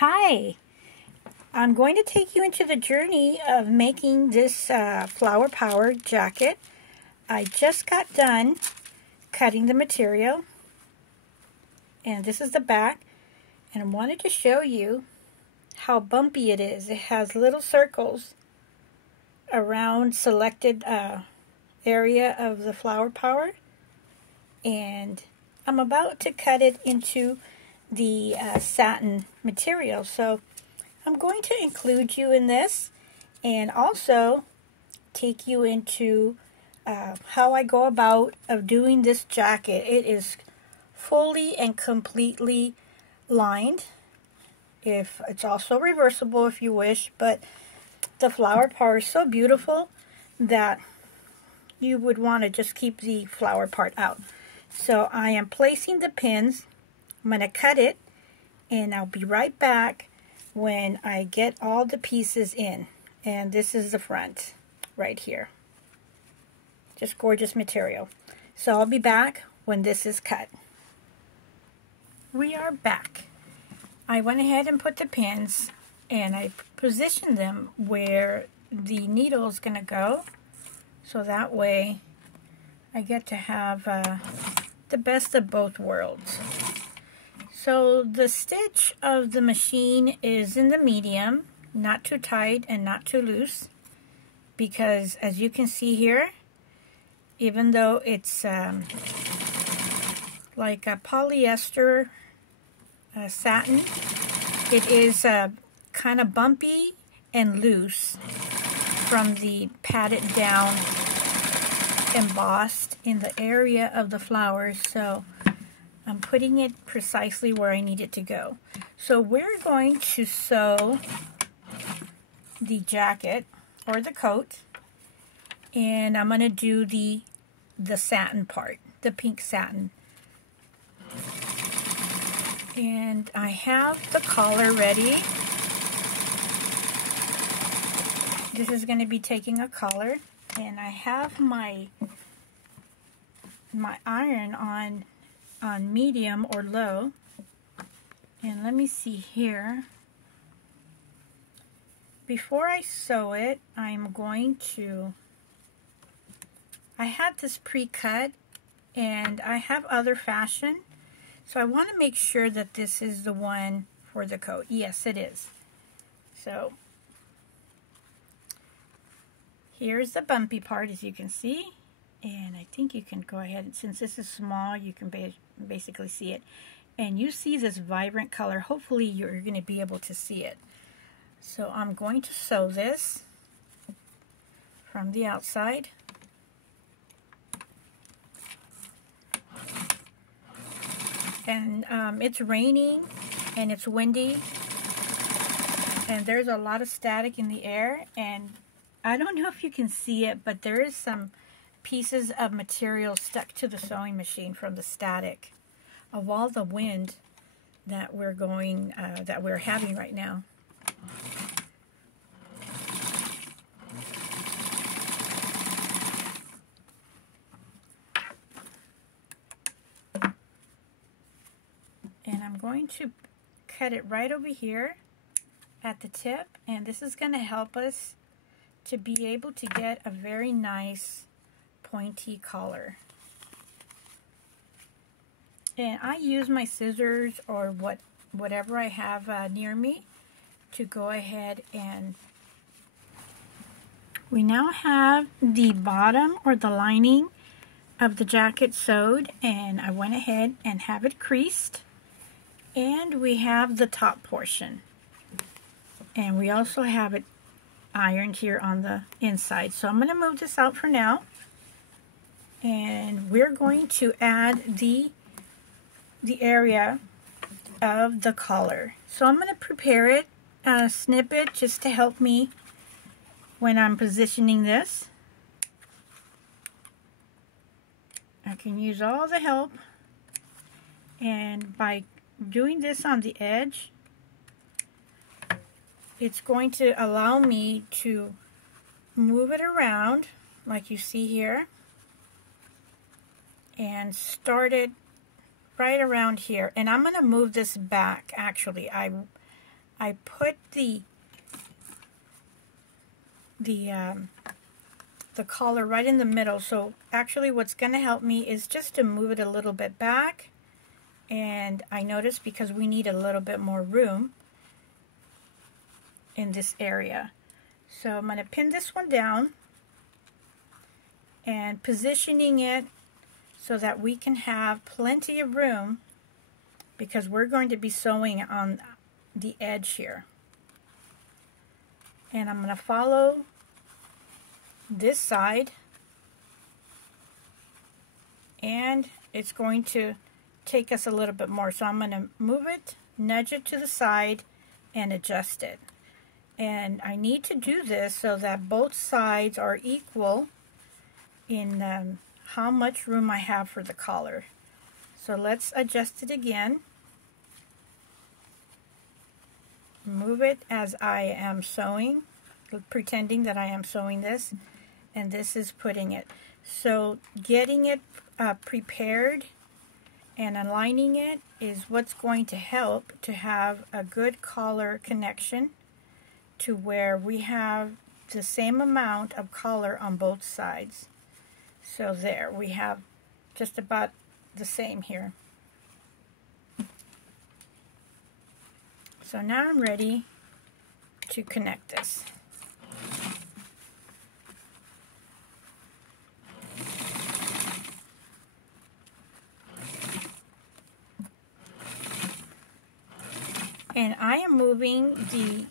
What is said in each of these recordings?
Hi, I'm going to take you into the journey of making this Flower Power jacket. I just got done cutting the material, and this is the back, and I wanted to show you how bumpy it is. It has little circles around selected area of the Flower Power, and I'm about to cut it into the satin material. So I'm going to include you in this and also take you into how I go about of doing this jacket. It is fully and completely lined. If it's also reversible if you wish, but the Flower Power is so beautiful that you would want to just keep the flower part out. So I am placing the pins. I'm going to cut it, and I'll be right back when I get all the pieces in. And this is the front right here. Just gorgeous material. So I'll be back when this is cut. We are back. I went ahead and put the pins, and I positioned them where the needle is going to go. So that way I get to have the best of both worlds. So the stitch of the machine is in the medium, not too tight and not too loose, because as you can see here, even though it's like a polyester satin, it is kind of bumpy and loose from the patted down embossed in the area of the flowers. So I'm putting it precisely where I need it to go. So we're going to sew the jacket or the coat, and I'm going to do the satin part, the pink satin. And I have the collar ready. This is going to be taking a collar, and I have my iron on medium or low. And let me see here. Before I sew it, I'm going to, I had this pre-cut, and I have other fashion, so I want to make sure that this is the one for the coat. Yes, it is. So here's the bumpy part, as you can see, and I think you can go ahead, since this is small, you can basically see it. And you see this vibrant color. Hopefully you're going to be able to see it. So I'm going to sew this from the outside. And it's raining and it's windy, and there's a lot of static in the air, and I don't know if you can see it, but there is some pieces of material stuck to the sewing machine from the static of all the wind that we're having right now. And I'm going to cut it right over here at the tip, and this is going to help us to be able to get a very nice pointy collar. And I use my scissors or whatever I have near me to go ahead, and we now have the bottom or the lining of the jacket sewed, and I went ahead and have it creased, and we have the top portion, and we also have it ironed here on the inside. So I'm going to move this out for now, and we're going to add the area of the collar. So I'm going to prepare it, snip it just to help me when I'm positioning this. I can use all the help, and by doing this on the edge, it's going to allow me to move it around like you see here and start it right around here. And I'm going to move this back. Actually, I put the collar right in the middle. So actually what's going to help me is just to move it a little bit back. And I noticed because we need a little bit more room in this area. So I'm going to pin this one down and positioning it so that we can have plenty of room, because we're going to be sewing on the edge here. And I'm going to follow this side, and it's going to take us a little bit more. So I'm going to move it, nudge it to the side, and adjust it. And I need to do this so that both sides are equal in how much room I have for the collar. So let's adjust it again. Move it as I am sewing, pretending that I am sewing this, and this is putting it. So getting it prepared and aligning it is what's going to help to have a good collar connection to where we have the same amount of collar on both sides. So there, we have just about the same here. So now I'm ready to connect this. And I am moving the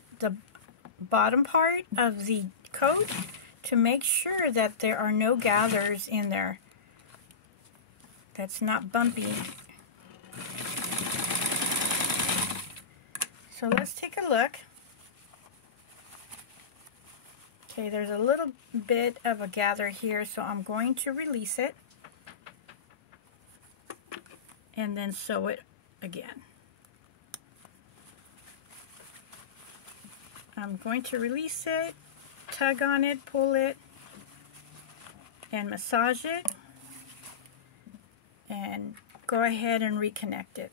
bottom part of the coat to make sure that there are no gathers in there. That's not bumpy. So let's take a look. Okay, there's a little bit of a gather here, so I'm going to release it and then sew it again. I'm going to release it, tug on it, pull it, and massage it, and go ahead and reconnect it.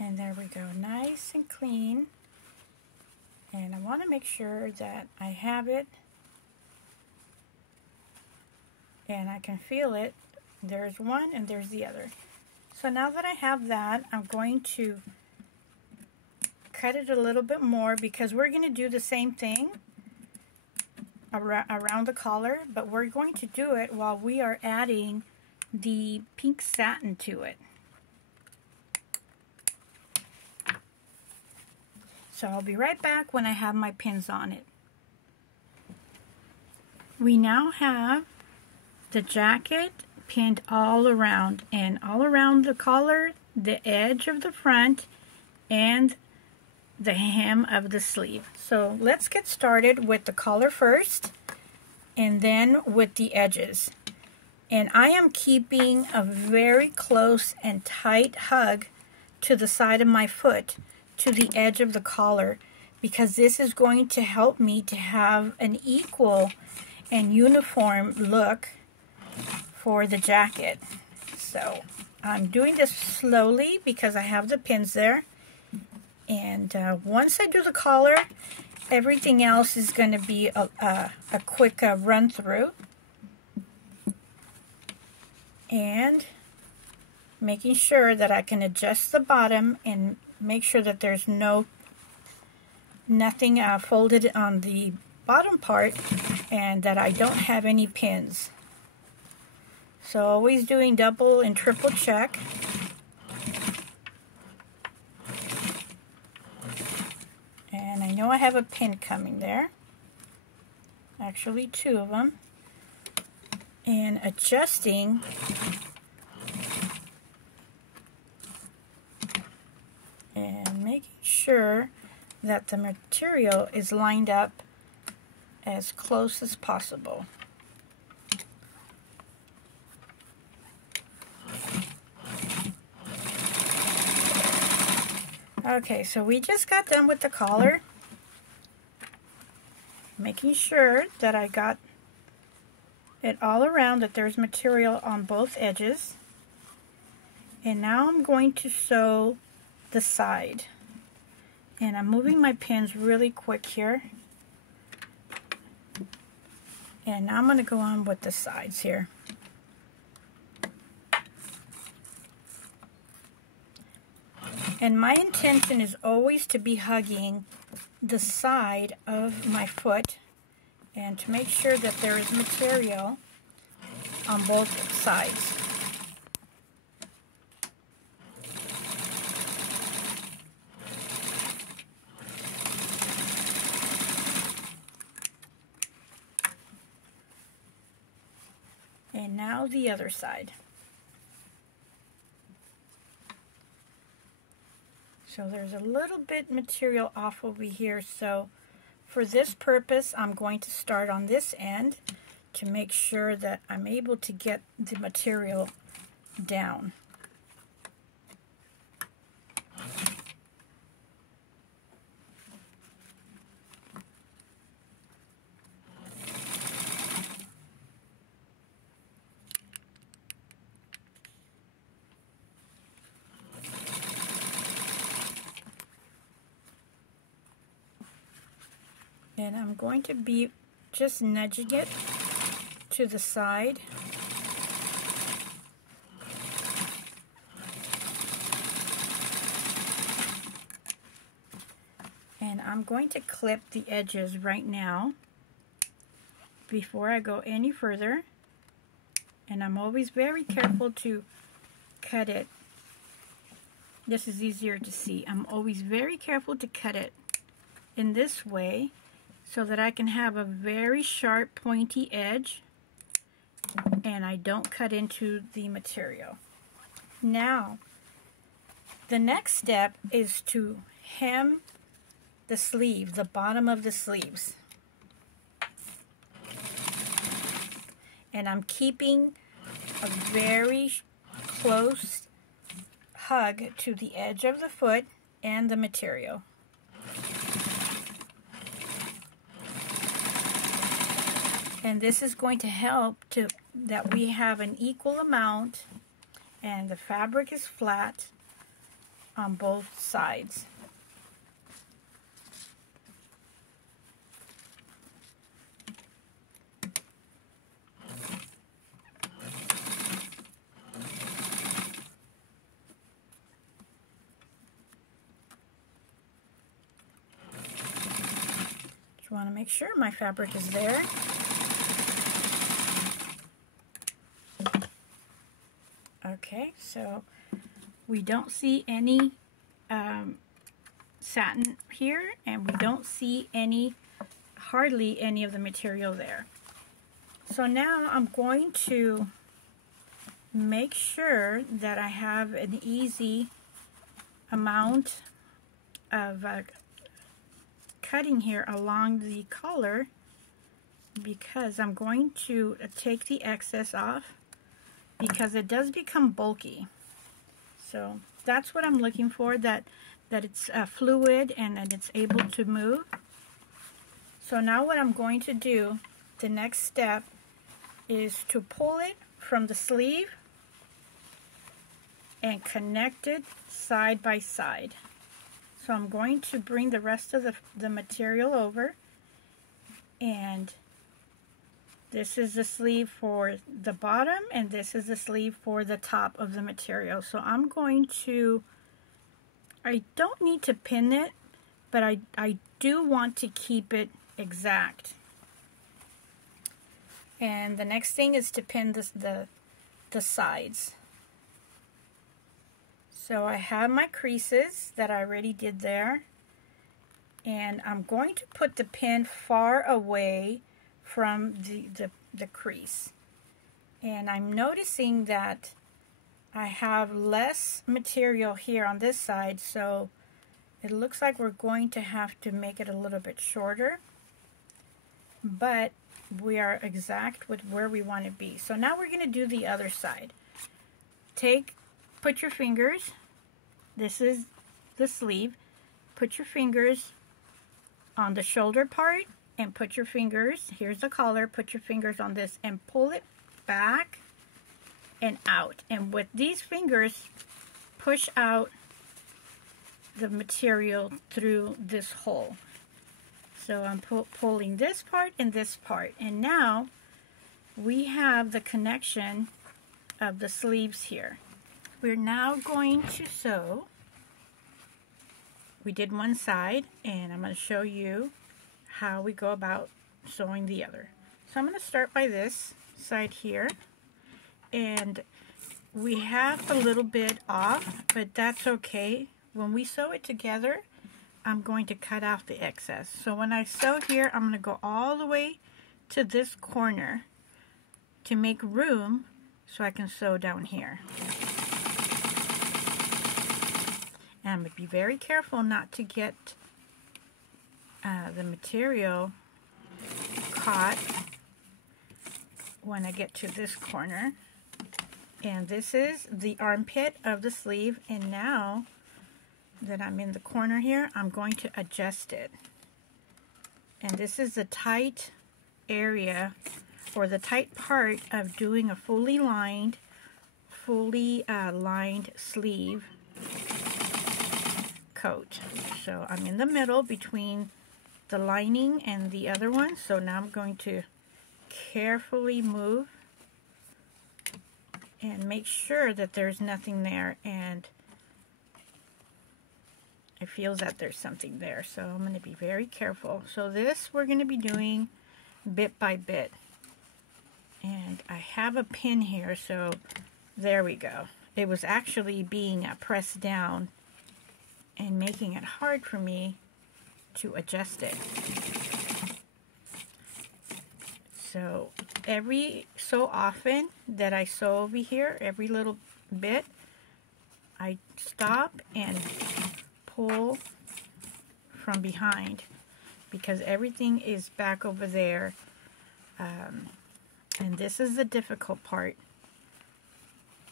And there we go, nice and clean. And I want to make sure that I have it and I can feel it. There's one and there's the other. So now that I have that, I'm going to cut it a little bit more, because we're going to do the same thing around the collar, but we're going to do it while we are adding the pink satin to it. So I'll be right back when I have my pins on it. We now have the jacket pinned all around, and all around the collar, the edge of the front, and the hem of the sleeve. So let's get started with the collar first, and then with the edges. And I am keeping a very close and tight hug to the side of my foot, to the edge of the collar, because this is going to help me to have an equal and uniform look for the jacket. So I'm doing this slowly because I have the pins there, and once I do the collar, everything else is going to be a quick run through, and making sure that I can adjust the bottom and make sure that there's nothing folded on the bottom part, and that I don't have any pins. So always doing double and triple check. And I know I have a pin coming there. Actually, two of them. And adjusting and making sure that the material is lined up as close as possible. Okay, so we just got done with the collar. Making sure that I got it all around, that there's material on both edges. And now I'm going to sew the side. And I'm moving my pins really quick here. And now I'm going to go on with the sides here. And my intention is always to be hugging the side of my foot and to make sure that there is material on both sides. And now the other side. So there's a little bit material off over here, so for this purpose I'm going to start on this end to make sure that I'm able to get the material down. And I'm going to be just nudging it to the side. And I'm going to clip the edges right now before I go any further. And I'm always very careful to cut it. This is easier to see. I'm always very careful to cut it in this way, so that I can have a very sharp pointy edge and I don't cut into the material. Now, the next step is to hem the sleeve, the bottom of the sleeves. And I'm keeping a very close hug to the edge of the foot and the material. And this is going to help that we have an equal amount and the fabric is flat on both sides. Just want to make sure my fabric is there. Okay, so we don't see any satin here, and we don't see hardly any of the material there. So now I'm going to make sure that I have an easy amount of cutting here along the collar, because I'm going to take the excess off, because it does become bulky. So that's what I'm looking for, that it's fluid and that it's able to move. So now what I'm going to do, the next step, is to pull it from the sleeve and connect it side by side. So I'm going to bring the rest of the material over, and this is the sleeve for the bottom, and this is the sleeve for the top of the material. So I'm going to, I don't need to pin it, but I do want to keep it exact. And the next thing is to pin the sides. So I have my creases that I already did there, and I'm going to put the pin far away from the crease. And I'm noticing that I have less material here on this side, so it looks like we're going to have to make it a little bit shorter, but we are exact with where we want to be. So now we're going to do the other side. Put your fingers, this is the sleeve, put your fingers on the shoulder part and put your fingers, here's the collar, put your fingers on this and pull it back and out. And with these fingers, push out the material through this hole. So I'm pulling this part and this part. And now we have the connection of the sleeves here. We're now going to sew. We did one side, and I'm going to show you how we go about sewing the other. So I'm going to start by this side here, and we have a little bit off, but that's okay. When we sew it together, I'm going to cut out the excess. So when I sew here, I'm going to go all the way to this corner to make room so I can sew down here. And I'm going to be very careful not to get the material caught when I get to this corner. And this is the armpit of the sleeve, and now that I'm in the corner here, I'm going to adjust it. And this is the tight area, or the tight part of doing a fully lined sleeve coat. So I'm in the middle between the lining and the other one, so now I'm going to carefully move and make sure that there's nothing there, and it feels that there's something there, so I'm going to be very careful. So this we're going to be doing bit by bit, and I have a pin here, so there we go. It was actually being pressed down and making it hard for me to adjust it. So every so often that I sew over here, every little bit, I stop and pull from behind, because everything is back over there, and this is the difficult part,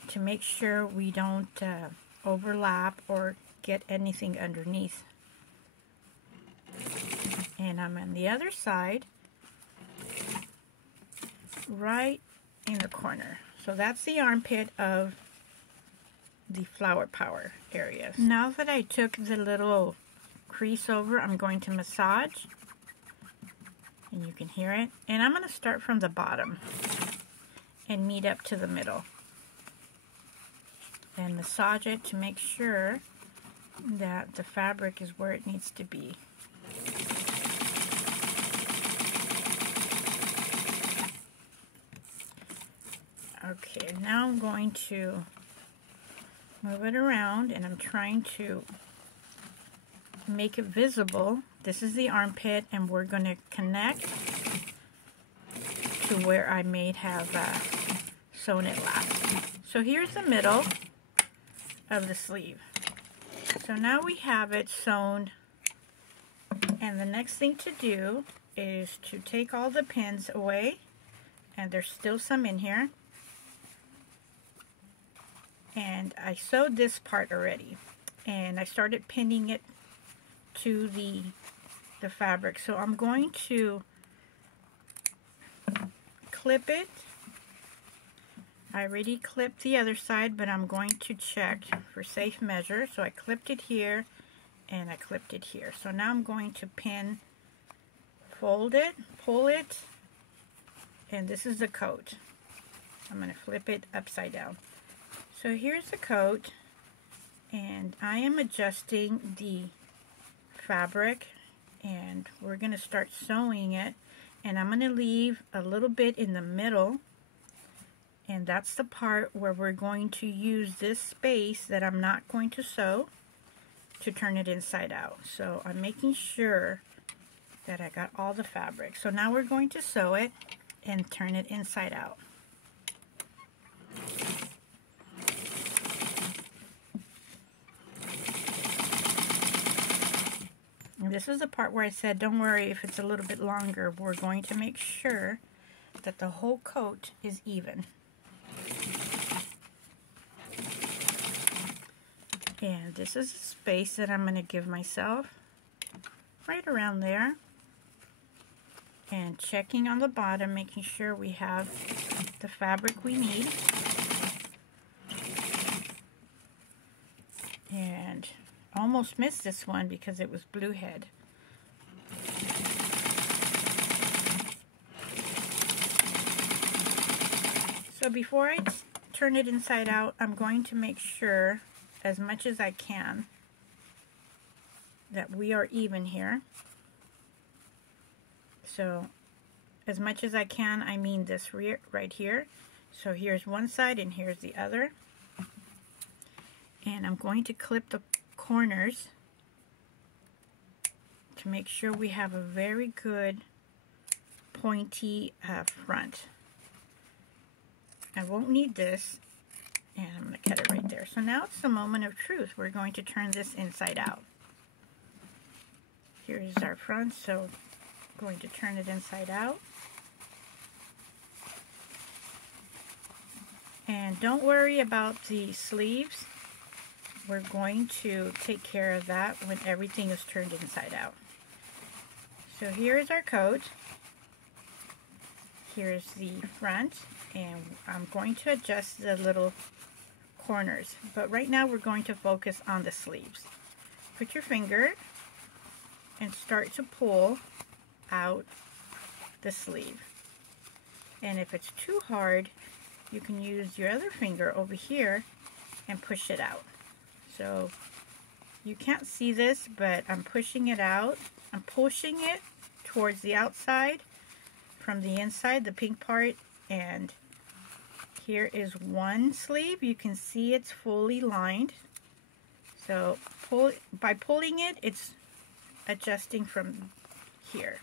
to make sure we don't overlap or get anything underneath. And I'm on the other side, right in the corner. So that's the armpit of the Flower Power area. Now that I took the little crease over, I'm going to massage, and you can hear it. And I'm going to start from the bottom and meet up to the middle and massage it to make sure that the fabric is where it needs to be. Okay, now I'm going to move it around, and I'm trying to make it visible. This is the armpit, and we're going to connect to where I may have sewn it last. So here's the middle of the sleeve. So now we have it sewn, and the next thing to do is to take all the pins away, and there's still some in here. And I sewed this part already, and I started pinning it to the fabric. So I'm going to clip it. I already clipped the other side, but I'm going to check for safe measure. So I clipped it here, and I clipped it here. So now I'm going to pin, fold it, pull it, and this is the coat. I'm going to flip it upside down. So here's the coat, and I am adjusting the fabric, and we're going to start sewing it, and I'm going to leave a little bit in the middle, and that's the part where we're going to use this space that I'm not going to sew to turn it inside out. So I'm making sure that I got all the fabric. So now we're going to sew it and turn it inside out. And this is the part where I said, don't worry if it's a little bit longer. We're going to make sure that the whole coat is even. And this is the space that I'm going to give myself, right around there. And checking on the bottom, making sure we have the fabric we need. And almost missed this one because it was blue head. So before I turn it inside out, I'm going to make sure, as much as I can, that we are even here. So as much as I can, I mean this right here. So here's one side and here's the other. And I'm going to clip the corners to make sure we have a very good pointy front. I won't need this, and I'm going to cut it right there. So now it's the moment of truth. We're going to turn this inside out. Here's our front, so I'm going to turn it inside out. And don't worry about the sleeves. We're going to take care of that when everything is turned inside out. So here's our coat. Here's the front, and I'm going to adjust the little corners. But right now we're going to focus on the sleeves. Put your finger and start to pull out the sleeve. And if it's too hard, you can use your other finger over here and push it out. So you can't see this, but I'm pushing it out. I'm pushing it towards the outside from the inside, the pink part, and here is one sleeve. You can see it's fully lined. So by pulling it, it's adjusting from here.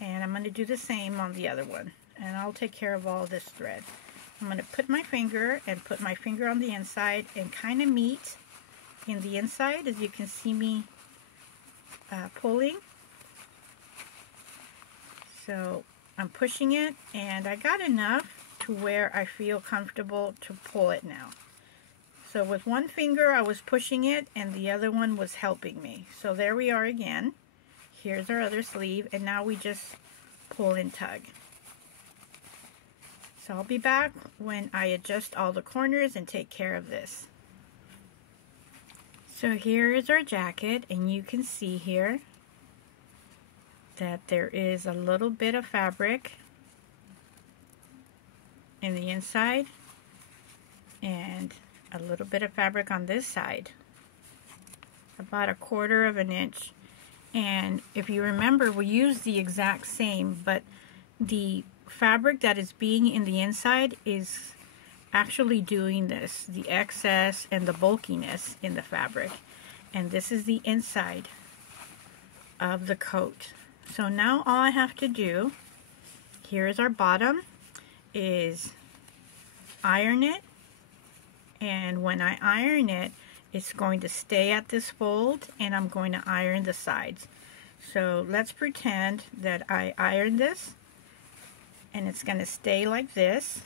And I'm going to do the same on the other one. And I'll take care of all this thread. I'm going to put my finger on the inside and kind of meet in the inside, as you can see me pulling. So I'm pushing it, and I got enough to where I feel comfortable to pull it now. So with one finger I was pushing it and the other one was helping me. So there we are again. Here's our other sleeve, and now we just pull and tug. So I'll be back when I adjust all the corners and take care of this. So here is our jacket, and you can see here that there is a little bit of fabric in the inside and a little bit of fabric on this side, about 1/4 of an inch. And if you remember, we used the exact same, but the fabric that is being in the inside is actually doing this, the excess and the bulkiness in the fabric. And this is the inside of the coat. So now all I have to do, here's our bottom, is iron it. And when I iron it, it's going to stay at this fold, and I'm going to iron the sides. So let's pretend that I iron this, and it's going to stay like this.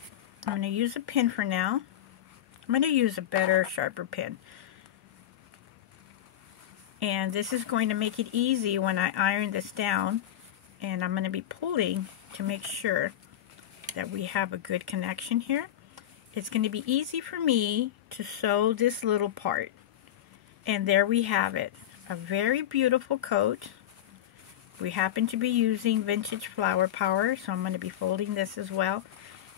I'm going to use a pin for now. I'm going to use a better, sharper pin. And this is going to make it easy when I iron this down, and I'm going to be pulling to make sure that we have a good connection here. It's going to be easy for me to sew this little part. And there we have it. A very beautiful coat. We happen to be using Vintage Flower Power, so I'm going to be folding this as well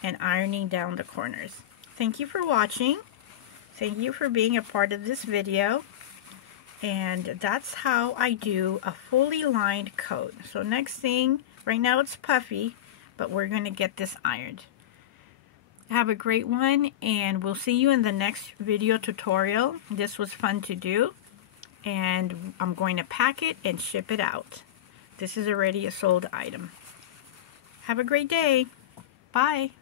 and ironing down the corners. Thank you for watching. Thank you for being a part of this video. And that's how I do a fully lined coat. So next thing, right now it's puffy, but we're going to get this ironed. Have a great one, and we'll see you in the next video tutorial. This was fun to do, and I'm going to pack it and ship it out. This is already a sold item. Have a great day. Bye.